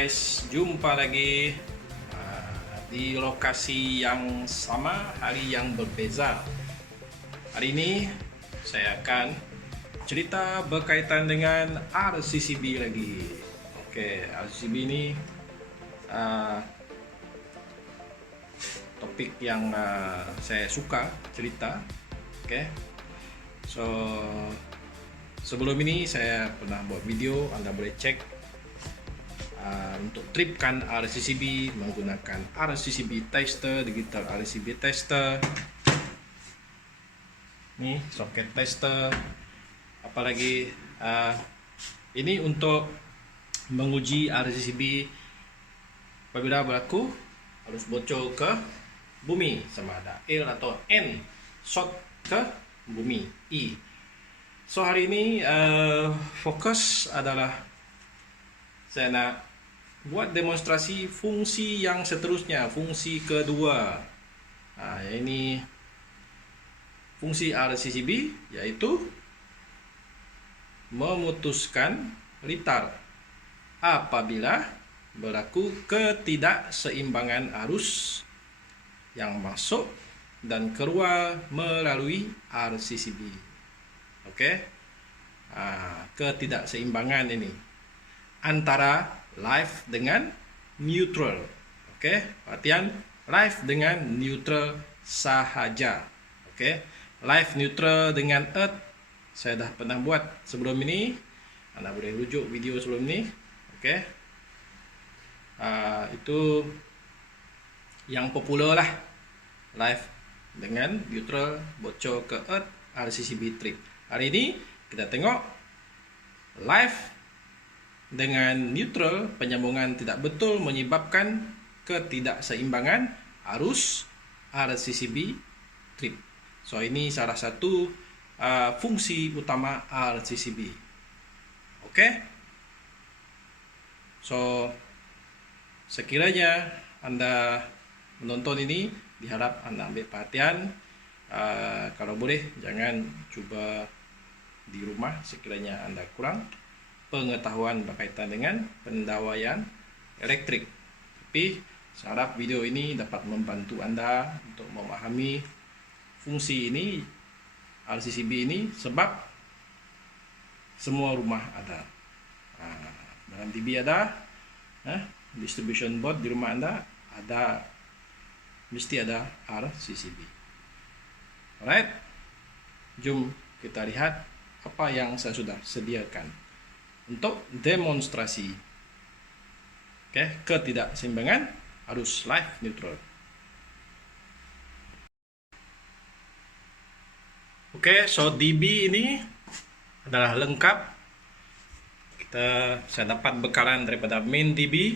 guys, jumpa lagi di lokasi yang sama, hari yang berbeza. Hari ini saya akan cerita berkaitan dengan RCCB lagi. Oke, RCCB ini topik yang saya suka cerita. Oke, so sebelum ini saya pernah buat video, Anda boleh cek untuk tripkan RCCB menggunakan RCCB tester, digital RCCB tester. Ini soket tester. Apalagi ini untuk menguji RCCB apabila berlaku harus bocor ke bumi, sama ada L atau N, short ke bumi, E. So hari ini fokus adalah saya nak buat demonstrasi fungsi yang seterusnya, fungsi kedua. Ini fungsi RCCB, yaitu memutuskan retard apabila berlaku ketidakseimbangan arus yang masuk dan keluar melalui RCCB. Oke, ketidakseimbangan ini antara live dengan neutral. Oke, perhatian, live dengan neutral sahaja. Oke, live neutral dengan earth saya dah pernah buat sebelum ini. Anda boleh rujuk video sebelum ini. Oke, itu yang popular lah, live dengan neutral bocor ke earth RCCB trip. Hari ini kita tengok live dengan neutral, penyambungan tidak betul menyebabkan ketidakseimbangan arus RCCB trip. So ini salah satu fungsi utama RCCB. Oke. So sekiranya Anda menonton ini, diharap Anda ambil perhatian. Kalau boleh jangan cuba di rumah sekiranya Anda kurang pengetahuan berkaitan dengan pendawaian elektrik. Tapi saya harap video ini dapat membantu Anda untuk memahami fungsi ini, RCCB ini, sebab semua rumah ada. Dalam TV ada, distribution board di rumah Anda ada, mesti ada RCCB. Alright, jom kita lihat apa yang saya sudah sediakan untuk demonstrasi ketidakseimbangan arus live neutral. So DB ini adalah lengkap. Saya dapat bekalan daripada main DB.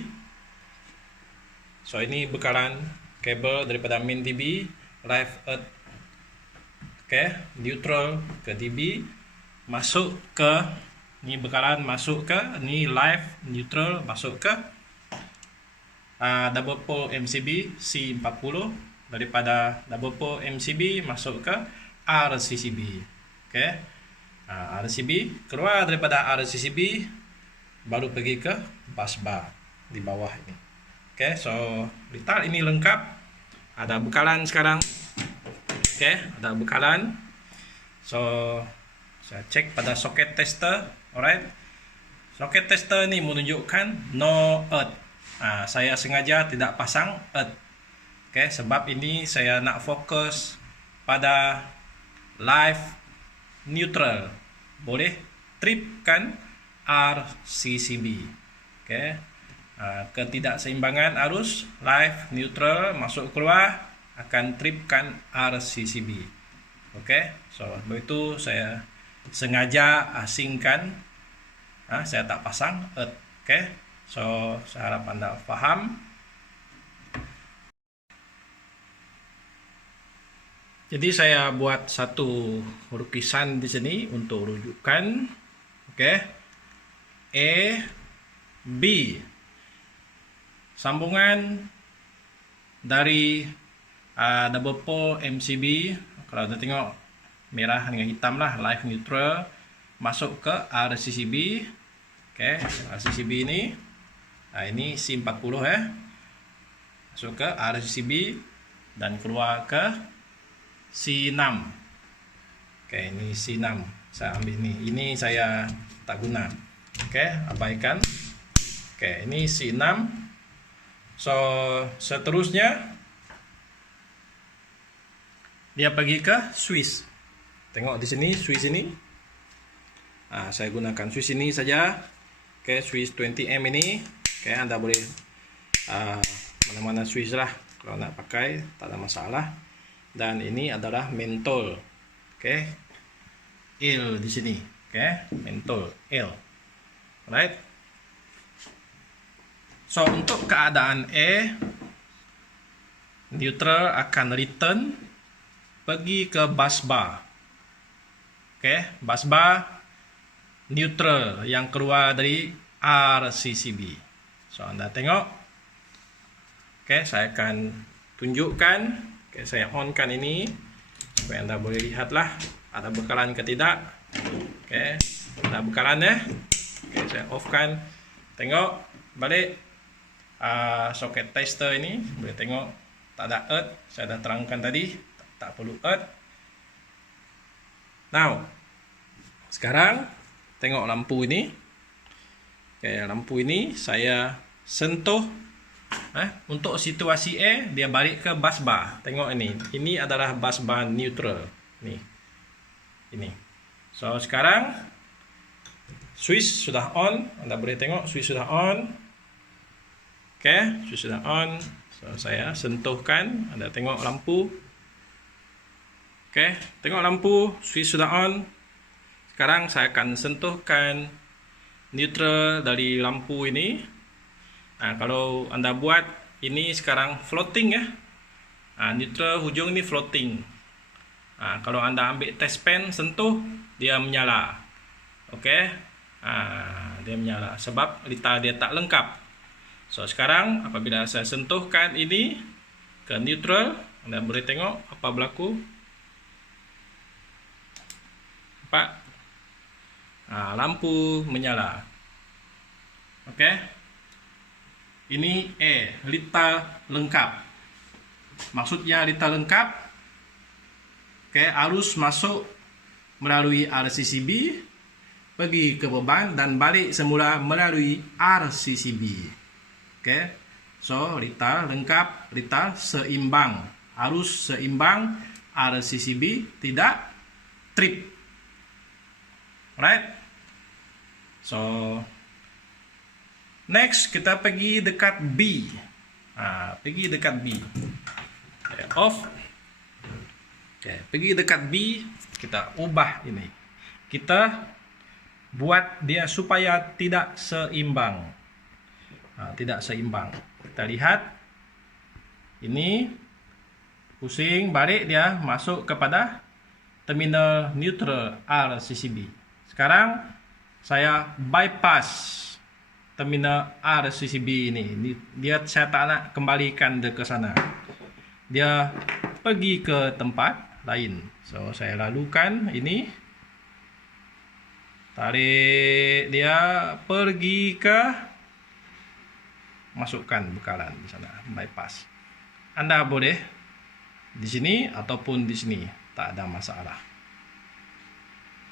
So ini bekalan kabel daripada main DB, live earth, neutral ke DB, masuk ke ini bekalan, masuk ke ini live neutral, masuk ke double pole MCB C40, daripada double pole MCB masuk ke RCCB. RCCB keluar daripada RCCB baru pergi ke bus bar di bawah ini. So retard ini lengkap, ada bekalan sekarang. Ada bekalan. So saya cek pada soket tester. Alright, soket tester ini menunjukkan no earth. Saya sengaja tidak pasang earth. Sebab ini saya nak fokus pada live neutral. Boleh tripkan RCCB. Ketidakseimbangan arus live neutral masuk keluar akan tripkan RCCB. So begitu saya sengaja asingkan, saya tak pasang earth. So saya harap Anda faham. Jadi saya buat satu lukisan di sini untuk rujukan. A, B, sambungan dari double pole MCB. Kalau Anda tengok merah dengan hitam lah, live neutral, masuk ke RCCB. RCCB ini Nah, ini C40 ya. Masuk ke RCCB dan keluar ke C6. Oke, ini C6. Saya ambil ini. Ini saya tak guna. Oke, abaikan. Oke, ini C6. So, seterusnya dia pergi ke switch. Tengok di sini switch ini. Saya gunakan switch ini saja. Oke, switch 20M ini. Oke, Anda boleh mana-mana switch lah kalau nak pakai, tak ada masalah. Dan ini adalah mentol. Oke, L di sini. Oke, mentol L. Right. So, untuk keadaan E, neutral akan return pergi ke bus bar. Oke, bus bar neutral yang keluar dari RCCB. So, Anda tengok. Oke, saya akan tunjukkan. Oke, saya on-kan ini supaya Anda boleh lihatlah ada bekalan ke tidak. Oke, ada bekalan ya. Oke, saya off-kan. Tengok balik soket tester ini, boleh tengok tak ada earth. Saya dah terangkan tadi, tak perlu earth. Now, sekarang tengok lampu ini. Oke, lampu ini saya sentuh. Untuk situasi E, dia balik ke bus bar. Tengok ini. Ini adalah bus bar neutral. Ini. So, sekarang switch sudah on. Anda boleh tengok switch sudah on. Oke, switch sudah on. So, saya sentuhkan. Anda tengok lampu. Oke, tengok lampu. Switch sudah on. Sekarang saya akan sentuhkan neutral dari lampu ini. Kalau Anda buat ini sekarang floating ya. Neutral hujung ini floating. Kalau Anda ambil test pen sentuh, dia menyala. Oke. Dia menyala sebab litar dia tak lengkap. So, sekarang apabila saya sentuhkan ini ke neutral, Anda boleh tengok apa berlaku. Nampak? Lampu menyala. Oke. Ini litar lengkap. Maksudnya litar lengkap. Oke, arus masuk melalui RCCB, pergi ke beban dan balik semula melalui RCCB. Oke. So, litar lengkap, litar seimbang. Arus seimbang, RCCB tidak trip. Right? So, next, kita pergi dekat B. Pergi dekat B. Off. Pergi dekat B. Kita ubah ini. Kita buat dia supaya tidak seimbang. Tidak seimbang. Kita lihat. Ini. Pusing. Balik dia masuk kepada terminal neutral RCCB. Sekarang, saya bypass terminal RCCB ini. Saya tak nak kembalikan dia ke sana. Dia pergi ke tempat lain. So, saya lalukan ini. Tarik dia pergi ke, masukkan bekalan di sana, bypass. Anda boleh di sini ataupun di sini, tak ada masalah.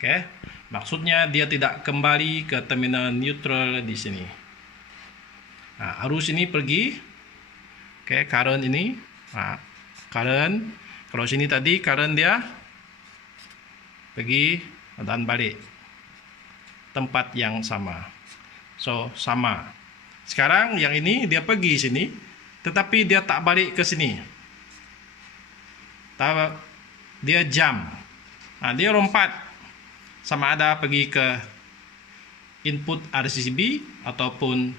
Oke, maksudnya dia tidak kembali ke terminal neutral di sini. Arus ini pergi. Oke, current ini. Current. Kalau sini tadi current dia pergi dan balik. Tempat yang sama. So, sama. Sekarang yang ini dia pergi sini, tetapi dia tak balik ke sini. Dia jump. Dia lompat. Sama ada pergi ke input RCCB ataupun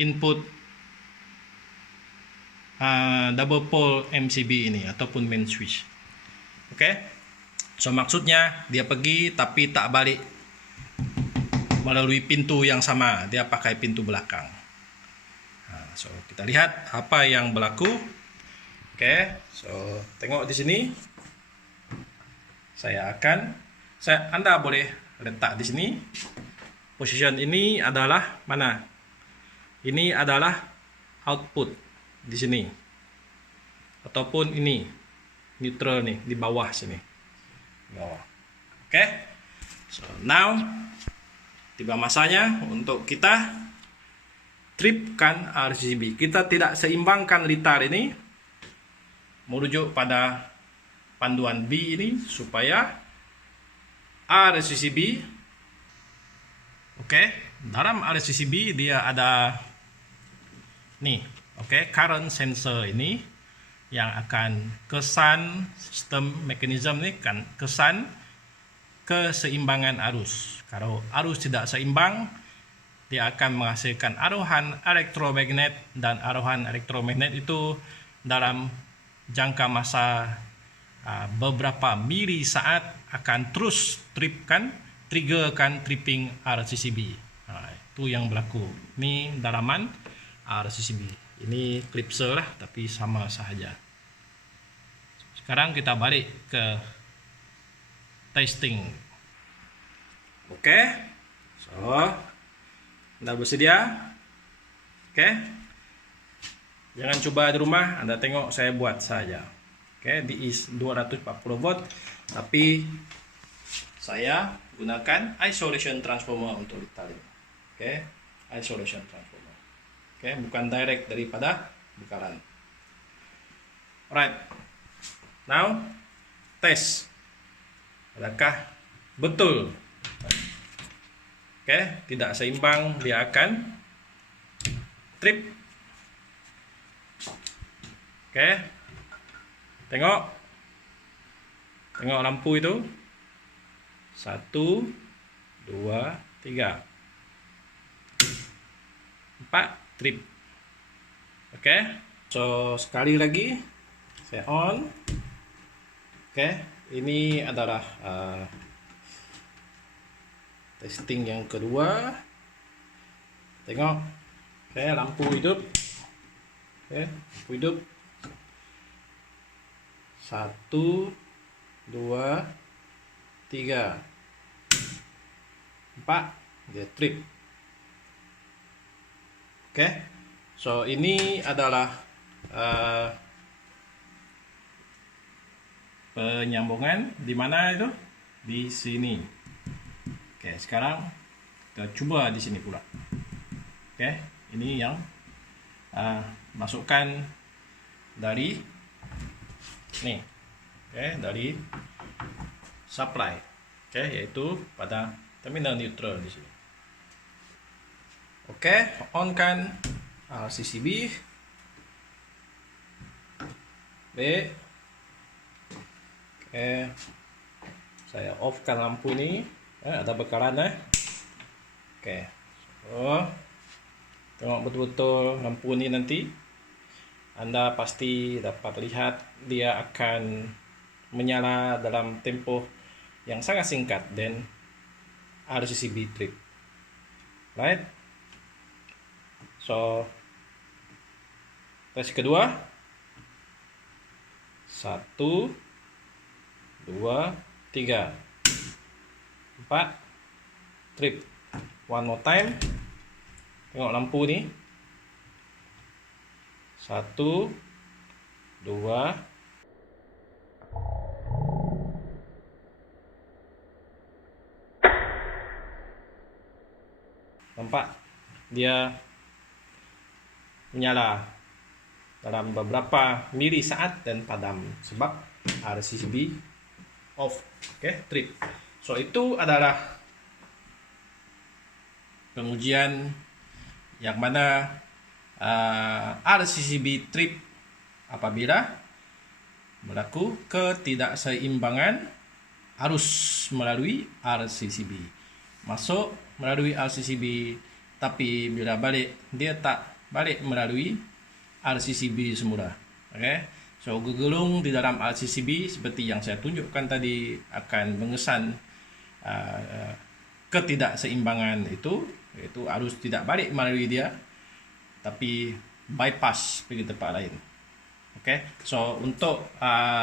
input double pole MCB ini ataupun main switch. Oke. So, maksudnya dia pergi tapi tak balik melalui pintu yang sama. Dia pakai pintu belakang. So, kita lihat apa yang berlaku. Oke. So, tengok di sini. Anda boleh letak di sini. Position ini adalah mana? Ini adalah output di sini. Ataupun ini neutral nih di bawah sini. Bawah. Oke. So now tiba masanya untuk kita tripkan RCCB. Kita tidak seimbangkan litar ini, merujuk pada panduan B ini supaya RCCB, oke, dalam RCCB dia ada nih, oke, current sensor ini yang akan kesan sistem mekanisme ini kan kesan keseimbangan arus. Kalau arus tidak seimbang, dia akan menghasilkan arungan elektromagnet, dan arungan elektromagnet itu dalam jangka masa beberapa mili saat akan terus triggerkan tripping RCCB. Itu yang berlaku. Ini dalaman RCCB. Ini klipse lah, tapi sama sahaja. Sekarang kita balik ke testing. Oke. So, Anda bersedia? Oke. Jangan coba di rumah, Anda tengok saya buat saja. Oke, di is 240 volt, tapi saya gunakan isolation transformer untuk litar ini. Oke, isolation transformer. Oke, bukan direct daripada bekaran. Alright. Now, tes. Adakah betul? Oke, tidak seimbang, dia akan trip. Oke. Tengok lampu itu. 1, 2, 3, 4 trip. Oke. So sekali lagi saya on. Oke, ini adalah testing yang kedua. Tengok. Oke, lampu hidup. Oke, lampu hidup. 1, 2, 3, 4, dia trip. Oke, so ini adalah penyambungan di mana itu? Di sini. Oke, sekarang kita coba di sini pula. Oke, ini yang masukkan dari nih, oke, dari supply, oke, yaitu pada terminal neutral di sini. Oke, on kan RCCB. B. Oke, saya off kan lampu ini. Ada bekaran Oke, so tengok betul-betul lampu ini nanti. Anda pasti dapat lihat dia akan menyala dalam tempo yang sangat singkat dan RCCB trip. Right? So, tes kedua. 1, 2, 3, 4 trip. One more time. Tengok lampu nih. 1, 2, nampak dia menyala dalam beberapa mili saat dan padam sebab RCCB off. Oke, trip. So itu adalah pengujian yang mana RCCB trip apabila berlaku ketidakseimbangan arus melalui RCCB. Masuk melalui RCCB, tapi bila balik dia tak balik melalui RCCB semula. Okay? So gegulung di dalam RCCB seperti yang saya tunjukkan tadi akan mengesan ketidakseimbangan itu, yaitu arus tidak balik melalui dia, tapi bypass pergi tempat lain. Okay, so untuk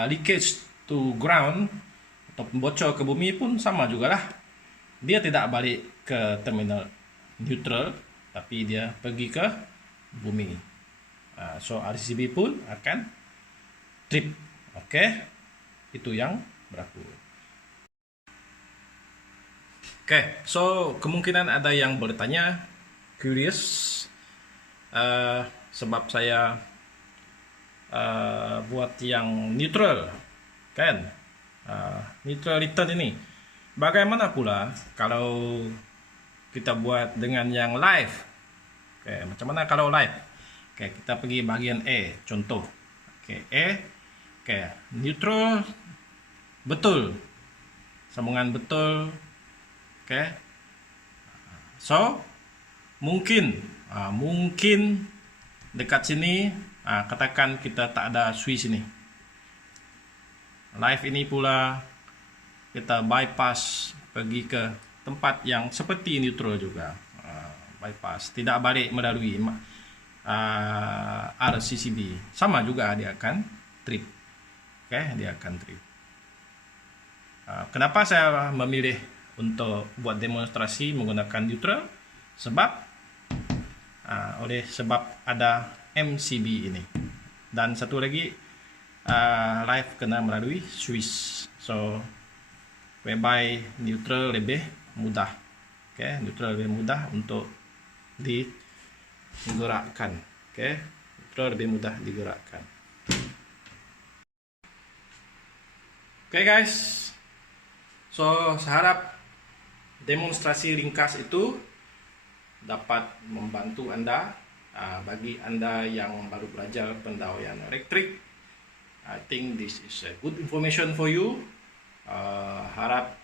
leakage to ground atau bocor ke bumi pun sama jugalah. Dia tidak balik ke terminal neutral, tapi dia pergi ke bumi. So RCCB pun akan trip. Oke, itu yang berlaku. Oke, so kemungkinan ada yang bertanya, curious, sebab saya buat yang neutral, kan? Neutral return ini. Bagaimana pula kalau kita buat dengan yang live? Oke, macam mana kalau live? Oke, kita pergi bagian E, contoh. Oke, E. Oke, neutral betul. Sambungan betul. Oke. So, mungkin dekat sini katakan kita tak ada switch ini. Live ini pula kita bypass pergi ke tempat yang seperti neutral juga. Bypass, tidak balik melalui RCCB. Sama juga dia akan trip. Oke, dia akan trip. Kenapa saya memilih untuk buat demonstrasi menggunakan neutral? Sebab sebab ada MCB ini. Dan satu lagi, live kena melalui switch. So whereby neutral lebih mudah. Oke, neutral lebih mudah untuk digerakkan. Oke, neutral lebih mudah digerakkan. Oke guys, so saya harap demonstrasi ringkas itu dapat membantu Anda. Bagi Anda yang baru belajar pendawaian elektrik, I think this is a good information for you. Harap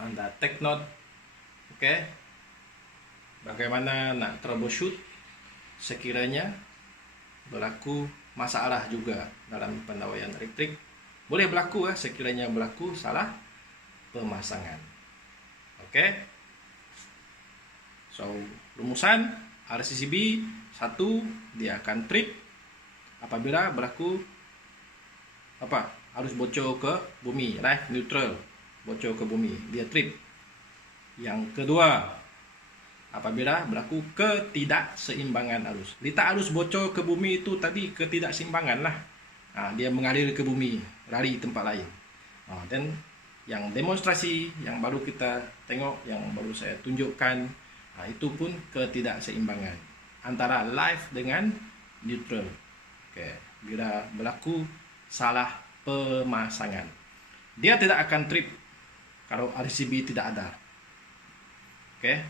Anda take note. Oke, bagaimana nak troubleshoot sekiranya berlaku masalah juga dalam pendawaian elektrik. Boleh berlaku sekiranya berlaku salah pemasangan. Oke. So, rumusan RCCB 1, dia akan trip apabila berlaku harus bocor ke bumi, live neutral, bocor ke bumi, dia trip. Yang kedua, apabila berlaku ketidakseimbangan arus. Letak arus bocor ke bumi itu tadi ketidakseimbangan lah. Dia mengalir ke bumi, lari tempat lain. Dan yang demonstrasi yang baru kita tengok, yang baru saya tunjukkan, itu pun ketidakseimbangan antara live dengan neutral. Oke, bila berlaku salah pemasangan, dia tidak akan trip kalau RCCB tidak ada. Oke,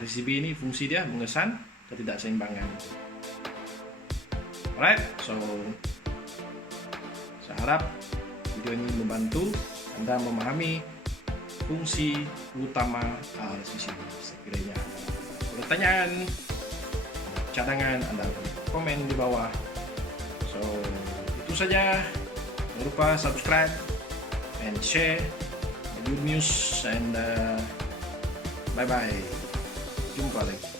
RCCB ini fungsi dia mengesan ketidakseimbangan. Alright, so saya harap video ini membantu Anda memahami fungsi utama RCCB. Sekiranya ada pertanyaan, cadangan, Anda komen di bawah. So itu saja. Jangan lupa subscribe and share the good news, and bye bye. Jumpa lagi.